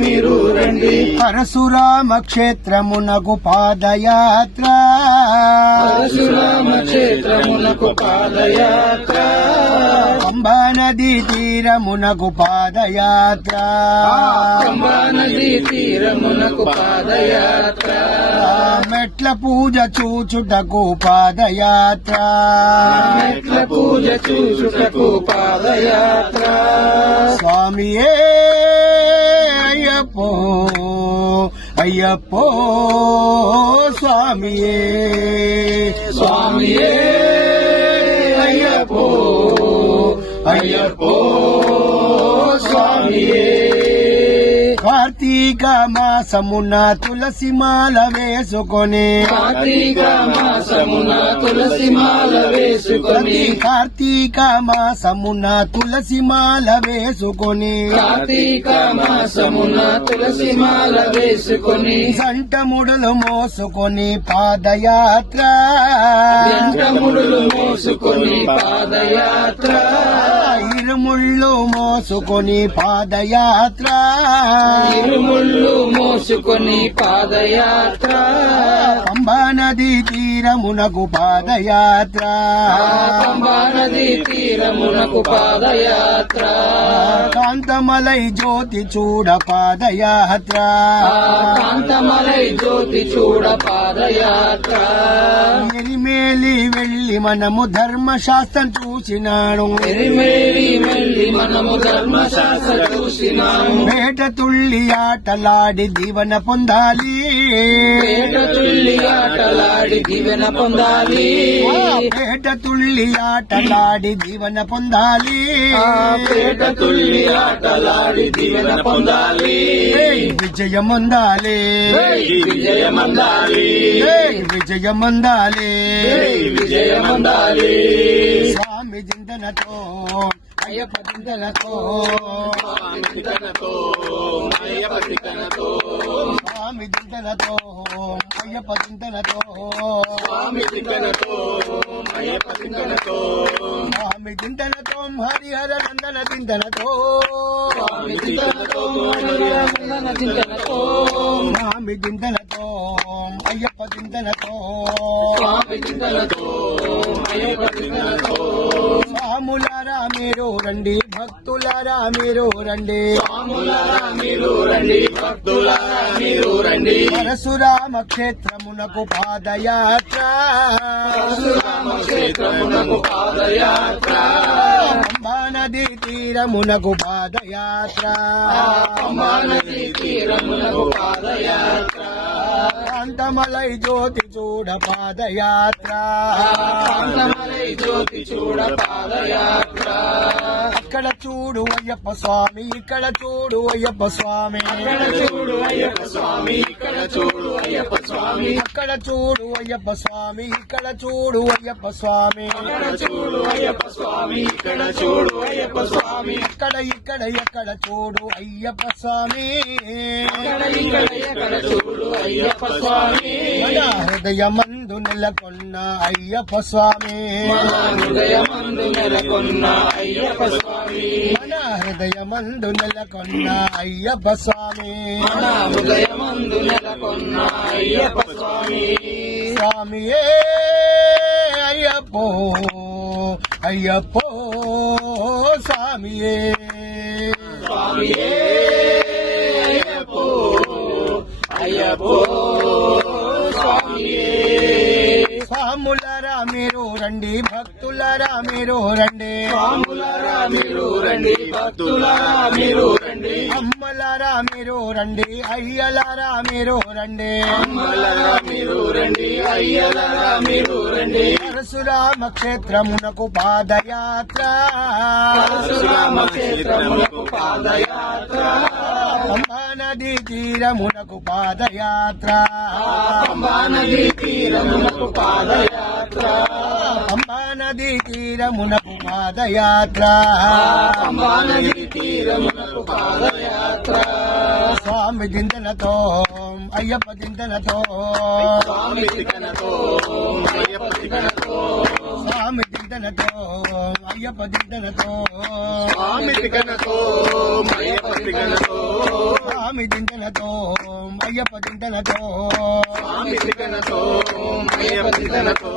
మీరు రండి. పరశురామ క్షేత్రమునకు పాదయాత్ర, పరశురామ క్షేత్రమునకు పాదయాత్ర, పంబా నదీ తీరమునకు పాదయాత్ర, పంబా నదీ తీరమునకు పాదయాత్ర, మెట్ల పూజ చూచుటకు పాదయాత్ర, మెట్ల పూజ చూచుటకు పాదయాత్ర. స్వామియే అయ్యప్పో అయ్యప్పో స్వామియే స్వామియే అయ్యప్పో అయ్యప్పో స్వామియే. కార్తీక మాసమున తులసి మాల వేసుకొని, కార్తీక మాసమున తులసి మాల వేసుకొని, కార్తీక మాసమున తులసి మాల వేసుకొని, కార్తీక మాసమున తులసి మాల వేసుకొని, సంటముడులు మోసుకొని పాదయాత్ర, జంటముడులు మోసుకొని పాదయాత్ర, ఇరుముళ్ళు మోసుకొని పాదయాత్ర, ఇరుముళ్ళు మోసుకొని పాదయాత్ర, పంబా నదీ తీరమునకు పాదయాత్ర, పంబా నదీ తీరమునకు పాదయాత్ర, కాంతమలై జ్యోతి చూడ పాదయాత్ర, కాంతమలై జ్యోతి చూడ పాదయాత్ర, ఎరిమేలి వెళ్లి మనము ధర్మశాస్త్రం చూసినాడు, ఎరిమేలి వెళ్ళి మనము ధర్మశాస్త్ర చూసినాము, పేట తుళ్ళి ఆటలాడి దీవెన పొందాలి, పేట తుల్లి ఆటలాడి దీవెన పొందాలి, పేట తుళ్ళి ఆటలాడి దీవెన పొందాలి, పేట తుల్లి ఆటలాడి దీవెన పొందాలి, విజయమందాలి విజయమందాలి, విజయమందాలి, విజయమందాలి. స్వామి చింతనతో అయ్యప్ప చింతనతో, స్వామి చింతనతో అయ్యప్ప చింతనతో, స్వామి చింతనతో అయ్యప్ప చింతనతో, స్వామి చింతనతో అయ్యప్ప చింతనతో, స్వామి చింతనతో హరిహర నందన చింతనతో, స్వామి చింతనతో హరిహర చింతనతో, స్వామి చింతనతో అయ్యప్ప చింతనతో, స్వామి చింతనతో అయ్యప్ప చింతనతో, స్వాములారా మీరు రండి, భక్తులారా మీరు రండి, స్వాములారా మీరు రండి, భక్తులారా మీరు రండి, పరశురామ క్షేత్రమునకు పాదయాత్ర, పరశురామ క్షేత్రమునకు పాదయాత్ర, పంబా నదీ తీరమునకు పాదయాత్ర, పంబా నదీ తీరమునకు పాదయాత్ర, కాంతమలై జ్యోతి చూడ పాదయాత్ర, కాంతమలై జ్యోతి చూడ పాదయాత్ర, అక్కడ చూడు అయ్యప్ప స్వామి, ఇక్కడ చూడు అయ్యప్ప స్వామి, అక్కడ చూడు అయ్యప్ప స్వామి, ఇక్కడ చూడు అయ్యప్ప స్వామి, అక్కడ చూడు అయ్యప్ప స్వామి, ఇక్కడ చూడు అయ్యప్ప స్వామి, అక్కడ చూడు అయ్యప్ప స్వామి, ఇక్కడ చూడు అయ్యప్ప స్వామి, ఇక్కడ ఇక్కడ ఎక్కడ చూడు అయ్యప్ప స్వామి, ఇక్కడ ఇక్కడ ఎక్కడ చూడు అయ్యప్ప స్వామి, మన హృదయమందు నెలకొన్న అయ్యప్ప స్వామి, మన హృదయమందు నెలకొన్న అయ్యప్ప స్వామి, మన హృదయమందు నెలకొన్న అయ్యప్ప స్వామి, మన హృదయమందు నెలకొన్న అయ్యప్ప స్వామి. స్వామియే అయ్యప్పో అయ్యప్పో స్వామియే, స్వామియే అయ్యప్పో అయ్యప్పో స్వామియే. స్వాములారా మీరు రండి, భక్తులారా మీరు రండి, స్వాములారా మీరు రండి, భక్తులారా మీరు రండి, అమ్మలారా మీరు రండి, అయ్యలారా మీరు రండి, అమ్మలారా మీరు రండి, అయ్యలారా మీరు రండి, పరశురామ క్షేత్రమునకు పాదయాత్ర, పరశురామ క్షేత్రమునకు పాదయాత్ర, పంబా నదీ తీరమునకు పాదయాత్ర, పంబా నదీ తీరమునకు పాదయాత్ర, పంబా నదీ తీరమునకు పాదయాత్ర, పంబా నదీ తీరమునకు పాదయాత్ర. స్వామి దిందనతో అయ్యప్ప దిందనతో స్వామి తికనతో అయ్యప్ప తికనతో స్వామి దిందనతో అయ్యప్ప దిందనతో స్వామి తికనతో అయ్యప్ప తికనతో స్వామి దిందనతో అయ్యప్ప దిందనతో స్వామి తికనతో అయ్యప్ప తికనతో